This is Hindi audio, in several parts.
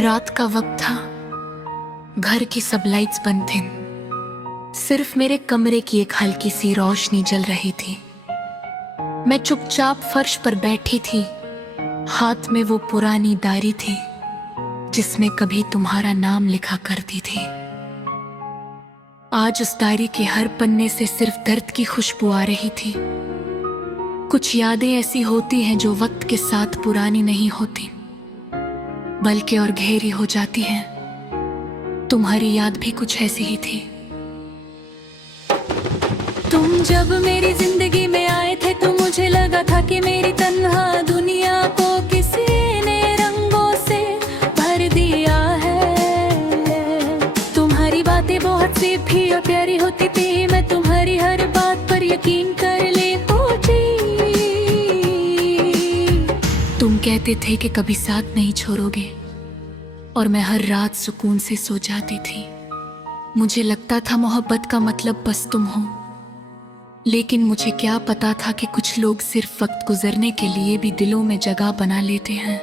रात का वक्त था। घर की सब लाइट्स बंद थीं। सिर्फ मेरे कमरे की एक हल्की सी रोशनी जल रही थी। मैं चुपचाप फर्श पर बैठी थी। हाथ में वो पुरानी डायरी थी जिसमें कभी तुम्हारा नाम लिखा करती थी। आज उस डायरी के हर पन्ने से सिर्फ दर्द की खुशबू आ रही थी। कुछ यादें ऐसी होती हैं जो वक्त के साथ पुरानी नहीं होती बल्कि और गहरी हो जाती हैं। तुम्हारी याद भी कुछ ऐसी ही थी। तुम जब मेरी जिंदगी में आए थे तो मुझे लगा था कि मेरी तन्हा दुनिया को किसी ने रंगों से भर दिया है। तुम्हारी बातें बहुत सी भी और प्यारी होती थी। मैं तुम्हारी हर बात पर यकीन कर ले पहुंची। तुम कहते थे कि कभी साथ नहीं छोड़ोगे और मैं हर रात सुकून से सो जाती थी। मुझे लगता था मोहब्बत का मतलब बस तुम हो, लेकिन मुझे क्या पता था कि कुछ लोग सिर्फ वक्त गुजरने के लिए भी दिलों में जगह बना लेते हैं।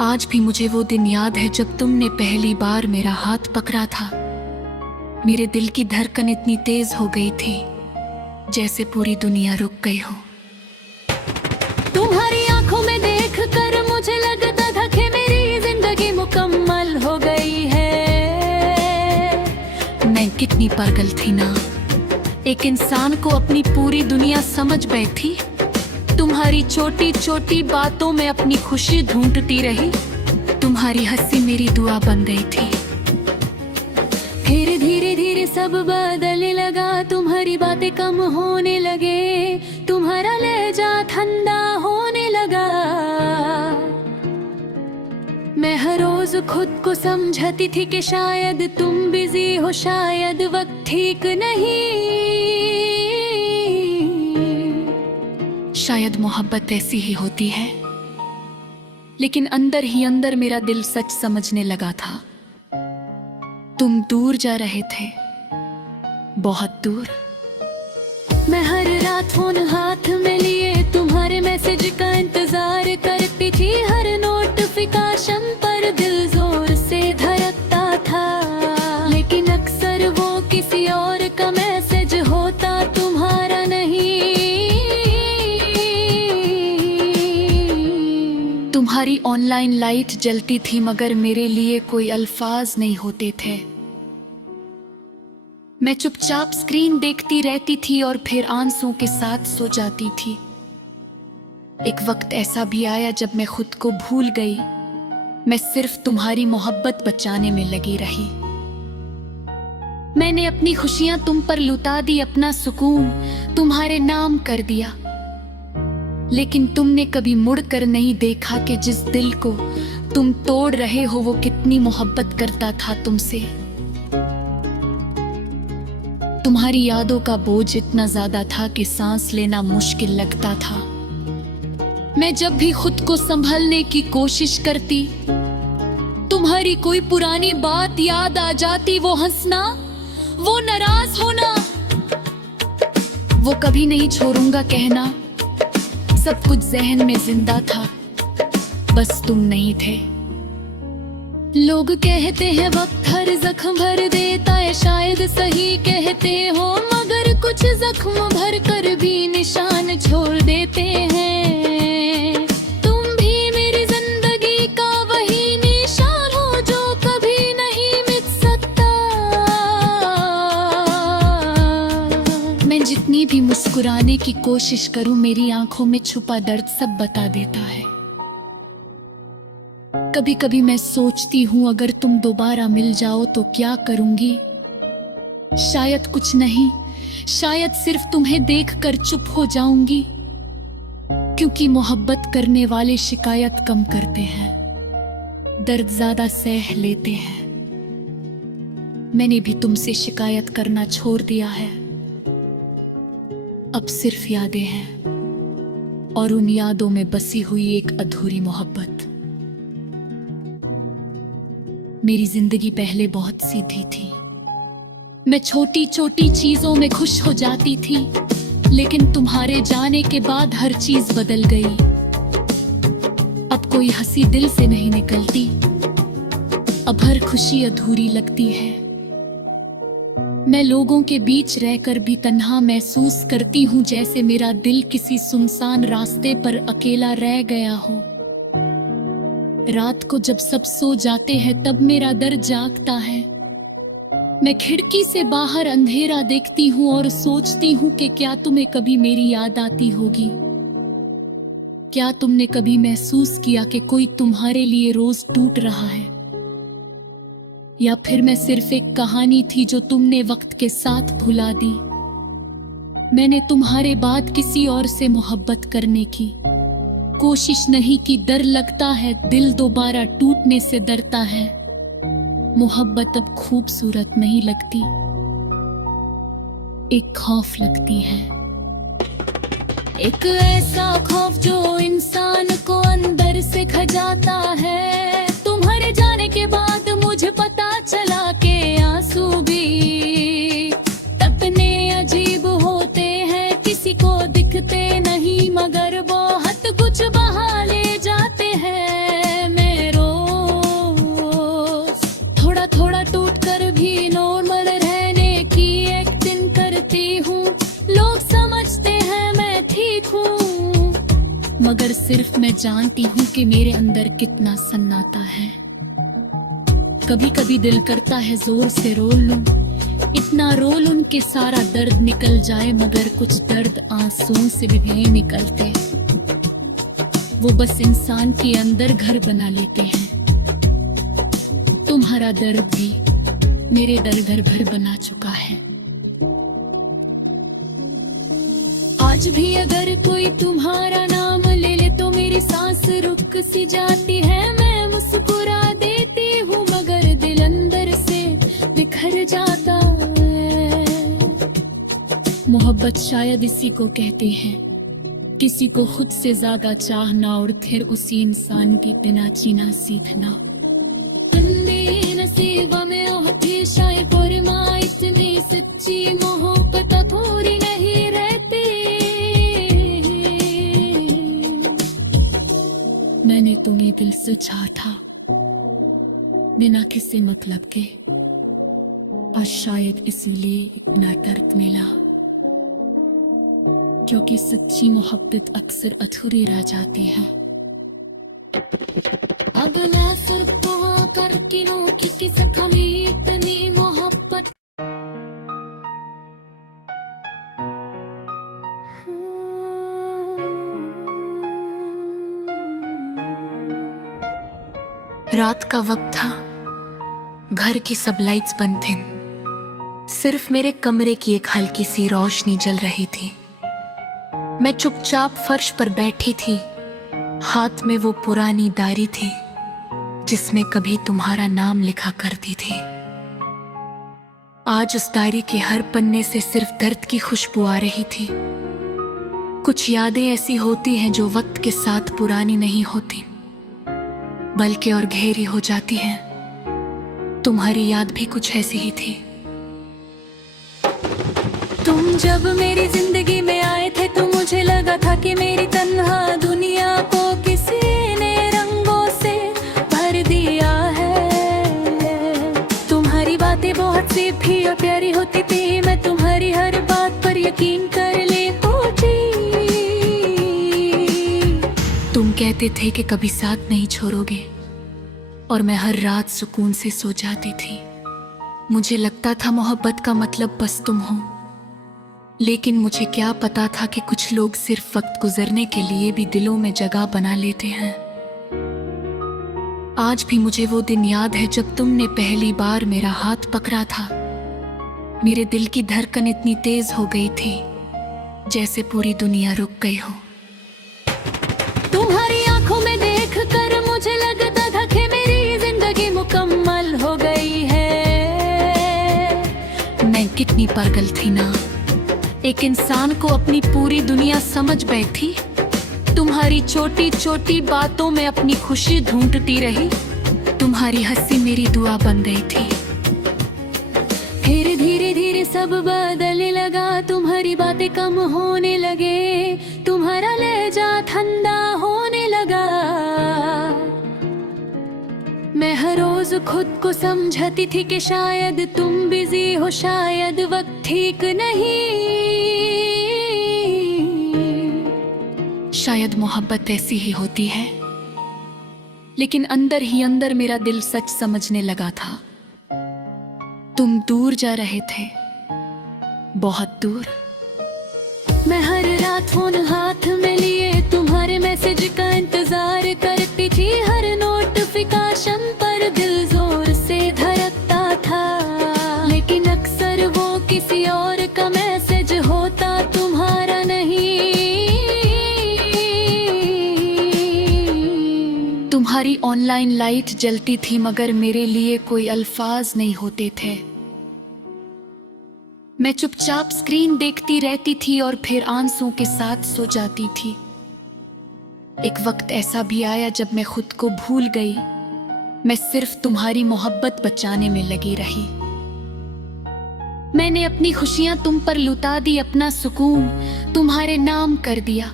आज भी मुझे वो दिन याद है जब तुमने पहली बार मेरा हाथ पकड़ा था। मेरे दिल की धड़कन इतनी तेज हो गई थी जैसे पूरी दुनिया रुक गई हो। तुम्हारी आंखों में देख कर मुझे लगता था कि मेरी जिंदगी मुकम्मल हो गई है। मैं कितनी पागल थी ना, एक इंसान को अपनी पूरी दुनिया समझ बैठी। तुम्हारी छोटी छोटी बातों में अपनी खुशी ढूंढती रही। तुम्हारी हंसी मेरी दुआ बन गई थी। फिर धीरे धीरे सब बदलने लगा। तुम्हारी बातें कम होने लगे, तुम्हारा लहजा ठंडा होने लगा। मैं हर रोज खुद को समझती थी कि शायद तुम बिजी हो, शायद वक्त ठीक नहीं। शायद मोहब्बत ऐसी ही होती है। लेकिन अंदर ही अंदर मेरा दिल सच समझने लगा था। तुम दूर जा रहे थे, बहुत दूर। मैं हर रात फोन हाथ में लिए तुम्हारे मैसेज का इंतजार करती थी। हर नोटिफिकेशन पर दिल जोर से धड़कता था, लेकिन अक्सर वो किसी और का मैसेज होता, तुम्हारा नहीं। तुम्हारी ऑनलाइन लाइट जलती थी मगर मेरे लिए कोई अल्फाज नहीं होते थे। मैं चुपचाप स्क्रीन देखती रहती थी और फिर आंसुओं के साथ सो जाती थी। एक वक्त ऐसा भी आया जब मैं खुद को भूल गई। मैं सिर्फ तुम्हारी मोहब्बत बचाने में लगी रही। मैंने अपनी खुशियां तुम पर लुटा दी, अपना सुकून तुम्हारे नाम कर दिया। लेकिन तुमने कभी मुड़कर नहीं देखा कि जिस दिल को तुम तोड़ रहे हो वो कितनी मोहब्बत करता था तुमसे। तुम्हारी यादों का बोझ इतना ज्यादा था कि सांस लेना मुश्किल लगता था। मैं जब भी खुद को संभलने की कोशिश करती, तुम्हारी कोई पुरानी बात याद आ जाती। वो हंसना, वो नाराज होना, वो कभी नहीं छोड़ूंगा कहना, सब कुछ जहन में जिंदा था, बस तुम नहीं थे। लोग कहते हैं वक्त हर जख्म भर देता है, शायद सही कहते हो, मगर कुछ जख्म भर कर भी निशान छोड़ देते हैं। तुम भी मेरी जिंदगी का वही निशान हो जो कभी नहीं मिट सकता। मैं जितनी भी मुस्कुराने की कोशिश करूं, मेरी आंखों में छुपा दर्द सब बता देता है। कभी कभी मैं सोचती हूं अगर तुम दोबारा मिल जाओ तो क्या करूंगी। शायद कुछ नहीं, शायद सिर्फ तुम्हें देखकर चुप हो जाऊंगी, क्योंकि मोहब्बत करने वाले शिकायत कम करते हैं, दर्द ज्यादा सह लेते हैं। मैंने भी तुमसे शिकायत करना छोड़ दिया है। अब सिर्फ यादें हैं और उन यादों में बसी हुई एक अधूरी मोहब्बत। मेरी जिंदगी पहले बहुत सीधी थी। मैं छोटी छोटी चीजों में खुश हो जाती थी, लेकिन तुम्हारे जाने के बाद हर चीज बदल गई। अब कोई हंसी दिल से नहीं निकलती, अब हर खुशी अधूरी लगती है। मैं लोगों के बीच रहकर भी तन्हा महसूस करती हूँ, जैसे मेरा दिल किसी सुनसान रास्ते पर अकेला रह गया हो। रात को जब सब सो जाते हैं तब मेरा दर्द जागता है। मैं खिड़की से बाहर अंधेरा देखती हूँ और सोचती हूँ कि क्या तुम्हें कभी मेरी याद आती होगी? क्या तुमने कभी महसूस किया कि कोई तुम्हारे लिए रोज टूट रहा है? या फिर मैं सिर्फ एक कहानी थी जो तुमने वक्त के साथ भुला दी? मैंने तुम्हारे बाद किसी और से मोहब्बत करने की कोशिश नहीं की। डर लगता है, दिल दोबारा टूटने से डरता है। मोहब्बत अब खूबसूरत नहीं लगती, एक खौफ लगती है। एक ऐसा खौफ जो इंसान को अंदर से खा जाता है। तुम्हारे जाने के बाद मुझे पता चला कि आंसू भी तकने अजीब होते हैं। किसी को दिखते नहीं मगर बहुत कुछ बहा ले जाते हैं। मैं रोज थोड़ा थोड़ा टूट कर भी नॉर्मल रहने की एक्टिंग करती हूँ। लोग समझते हैं मैं ठीक हूँ, मगर सिर्फ मैं जानती हूँ कि मेरे अंदर कितना सन्नाटा है। कभी कभी दिल करता है जोर से रो लूं, इतना रो लूं कि सारा दर्द निकल जाए, मगर कुछ दर्द आंसुओं से भी नहीं निकलते। वो बस इंसान के अंदर घर बना लेते हैं। तुम्हारा दर्द भी मेरे दर घर बना चुका है। आज भी अगर कोई तुम्हारा नाम ले ले तो मेरी सांस रुक सी जाती है। मैं मुस्कुरा देती हूँ मगर दिल अंदर से बिखर जाता है। मोहब्बत शायद इसी को कहते हैं, किसी को खुद से ज्यादा चाहना और फिर उसी इंसान की बिना जीना सीखना। नसीबा में होती शायद फरमा इतनी सच्ची मोहब्बत थोड़ी नहीं रहती। मैंने तुम्हें दिल से चाहा था बिना किसी मतलब के, और शायद इसीलिए इतना दर्द मिला, क्योंकि सच्ची मोहब्बत अक्सर अधूरी रह जाती है। अब मैं सिर्फ दुआ करती हूँ कि किसी कभी इतनी मोहब्बत। रात का वक्त था, घर की सब लाइट्स बंद थीं। सिर्फ मेरे कमरे की एक हल्की सी रोशनी जल रही थी। मैं चुपचाप फर्श पर बैठी थी, हाथ में वो पुरानी डायरी थी जिसमें कभी तुम्हारा नाम लिखा करती थी। आज उस डायरी के हर पन्ने से सिर्फ दर्द की खुशबू आ रही थी। कुछ यादें ऐसी होती हैं जो वक्त के साथ पुरानी नहीं होती, बल्कि और गहरी हो जाती हैं। तुम्हारी याद भी कुछ ऐसी ही थी। तुम जब मेरी जिंदगी में आए थे तो मुझे लगा था कि मेरी तन्हा दुनिया को किसी ने रंगों से भर दिया है। तुम्हारी बातें बहुत सी थी और प्यारी होती थी। मैं तुम्हारी हर बात पर यकीन कर लेती। तुम कहते थे कि कभी साथ नहीं छोड़ोगे, और मैं हर रात सुकून से सो जाती थी। मुझे लगता था मोहब्बत का मतलब बस तुम हो, लेकिन मुझे क्या पता था कि कुछ लोग सिर्फ वक्त गुजरने के लिए भी दिलों में जगह बना लेते हैं। आज भी मुझे वो दिन याद है जब तुमने पहली बार मेरा हाथ पकड़ा था। मेरे दिल की धड़कन इतनी तेज हो गई थी जैसे पूरी दुनिया रुक गई हो। तुम्हारी आंखों में देखकर मुझे लगता था कि मेरी जिंदगी मुकम्मल हो गई है। मैं कितनी पागल थी ना, एक इंसान को अपनी पूरी दुनिया समझ बैठी। तुम्हारी छोटी छोटी बातों में अपनी खुशी ढूंढती रही। तुम्हारी हंसी मेरी दुआ बन गई थी। फिर धीरे धीरे सब बदलने लगा। तुम्हारी बातें कम होने लगे, तुम्हारा लहजा ठंडा होने लगा। लगा। मैं हर रोज खुद को समझती थी कि शायद तुम बिजी हो, शायद वक्त ठीक नहीं। शायद मोहब्बत ऐसी ही होती है, लेकिन अंदर ही अंदर मेरा दिल सच समझने लगा था। तुम दूर जा रहे थे, बहुत दूर। मैं हर रात फोन हाथ में लिए तुम्हारे मैसेज का इंतजार करती थी। हर नोटिफिकेशन पर दिल जोर से धड़कता था, लेकिन अक्सर वो किसी और का मैसेज होता, तुम्हारा नहीं। तुम्हारी ऑनलाइन लाइट जलती थी, मगर मेरे लिए कोई अल्फाज नहीं होते थे। मैं चुपचाप स्क्रीन देखती रहती थी और फिर आंसुओं के साथ सो जाती थी। एक वक्त ऐसा भी आया जब मैं खुद को भूल गई। मैं सिर्फ तुम्हारी मोहब्बत बचाने में लगी रही। मैंने अपनी खुशियां तुम पर लुटा दी, अपना सुकून तुम्हारे नाम कर दिया।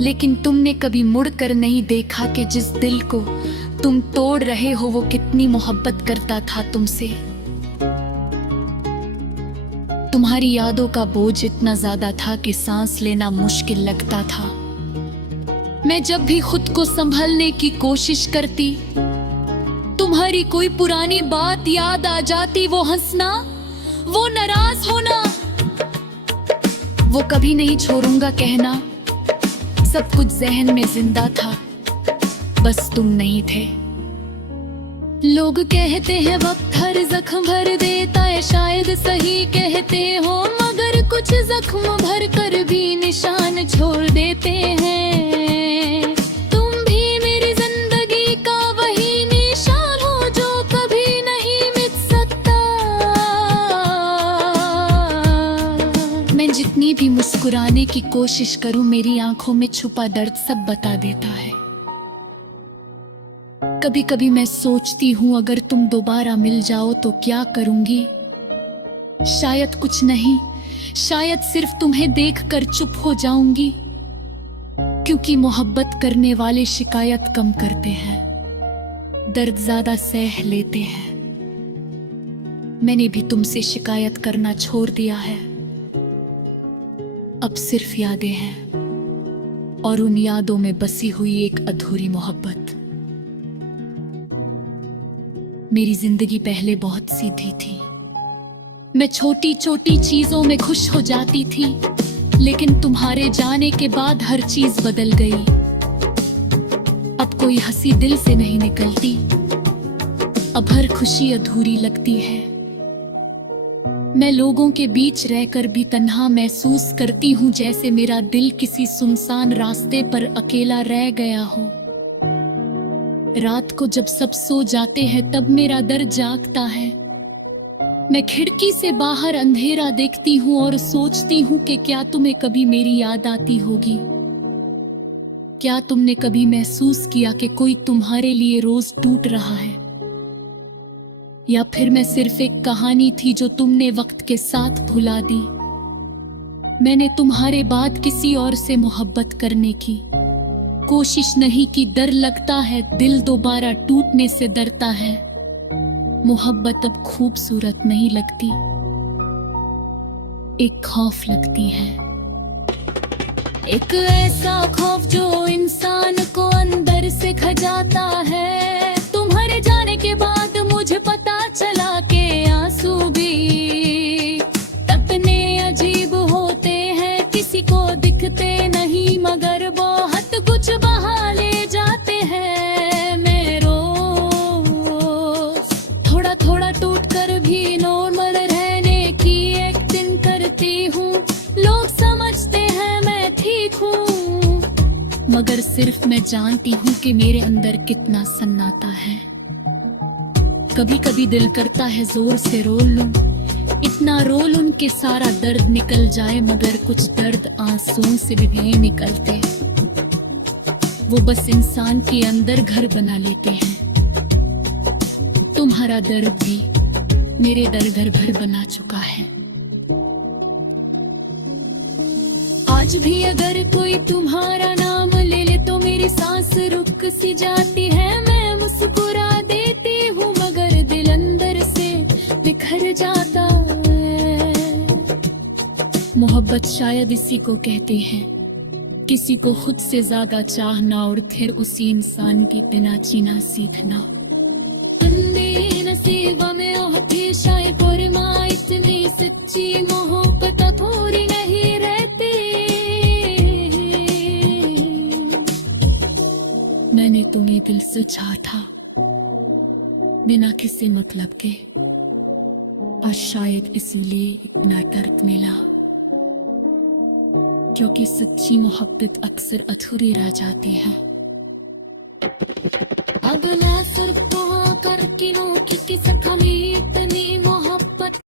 लेकिन तुमने कभी मुड़कर नहीं देखा कि जिस दिल को तुम तोड़ रहे हो वो कितनी मोहब्बत करता था तुमसे। तुम्हारी यादों का बोझ इतना ज्यादा था कि सांस लेना मुश्किल लगता था। मैं जब भी खुद को संभलने की कोशिश करती, तुम्हारी कोई पुरानी बात याद आ जाती। वो हंसना, वो नाराज होना, वो कभी नहीं छोड़ूंगा कहना, सब कुछ जहन में जिंदा था, बस तुम नहीं थे। लोग कहते हैं वक्त हर जख्म भर देता है, शायद सही कहते हो, मगर कुछ जख्म भर कर भी निशान छोड़ देते हैं। तुम भी मेरी जिंदगी का वही निशान हो जो कभी नहीं मिट सकता। मैं जितनी भी मुस्कुराने की कोशिश करूं, मेरी आंखों में छुपा दर्द सब बता देता है। कभी कभी मैं सोचती हूँ अगर तुम दोबारा मिल जाओ तो क्या करूंगी। शायद कुछ नहीं, शायद सिर्फ तुम्हें देखकर चुप हो जाऊंगी, क्योंकि मोहब्बत करने वाले शिकायत कम करते हैं, दर्द ज्यादा सह लेते हैं। मैंने भी तुमसे शिकायत करना छोड़ दिया है। अब सिर्फ यादें हैं और उन यादों में बसी हुई एक अधूरी मोहब्बत। मेरी जिंदगी पहले बहुत सीधी थी। मैं छोटी छोटी चीजों में खुश हो जाती थी, लेकिन तुम्हारे जाने के बाद हर चीज बदल गई। अब कोई हंसी दिल से नहीं निकलती, अब हर खुशी अधूरी लगती है। मैं लोगों के बीच रहकर भी तन्हा महसूस करती हूँ, जैसे मेरा दिल किसी सुनसान रास्ते पर अकेला रह गया हो। रात को जब सब सो जाते हैं तब मेरा दर्द जागता है। मैं खिड़की से बाहर अंधेरा देखती हूँ और सोचती हूँ कि क्या तुम्हें कभी मेरी याद आती होगी। क्या तुमने कभी महसूस किया कि कोई तुम्हारे लिए रोज टूट रहा है, या फिर मैं सिर्फ एक कहानी थी जो तुमने वक्त के साथ भुला दी। मैंने तुम्हारे बाद किसी और से मोहब्बत करने की कोशिश नहीं की। डर लगता है, दिल दोबारा टूटने से डरता है। मोहब्बत अब खूबसूरत नहीं लगती, एक खौफ लगती है। एक ऐसा खौफ जो इंसान को अंदर से खजाता है। तुम्हारे जाने के बाद मुझे पता चला कि आंसू भी तकने अजीब होते हैं, किसी को दिखते नहीं मगर बहुत कुछ बहा ले जाते हैं। मैं रोज थोड़ा थोड़ा टूट कर भी नॉर्मल रहने की एक्टिंग करती हूँ। लोग समझते हैं मैं ठीक हूँ, मगर सिर्फ मैं जानती हूँ कि मेरे अंदर कितना सन्नाटा है। कभी कभी दिल करता है जोर से रो लूं, इतना रो लूं कि सारा दर्द निकल जाए, मगर कुछ दर्द आंसुओं से भी नहीं निकलते। वो बस इंसान के अंदर घर बना लेते हैं। तुम्हारा दर्द भी मेरे दर्द घर भर बना चुका है। आज भी अगर कोई तुम्हारा नाम ले ले तो मेरी सांस रुक सी जाती है, मैं मुस्कुरा देती हूँ मगर दिल अंदर से बिखर जाता है। मोहब्बत शायद इसी को कहते हैं, किसी को खुद से ज्यादा चाहना और फिर उसी इंसान की बिना जीना सीखना। अंधे नसीबा में होती शायद कोरमा, इतनी सच्ची मोहब्बत थोड़ी नहीं रहती। मैंने तुम्हें दिल से चाहा था, बिना किसी मतलब के, और शायद इसीलिए इतना दर्द मिला, क्योंकि सच्ची मोहब्बत अक्सर अधूरी रह जाती है। अब मैं सिर्फ दुआ करती हूँ कि किसी कमी इतनी मोहब्बत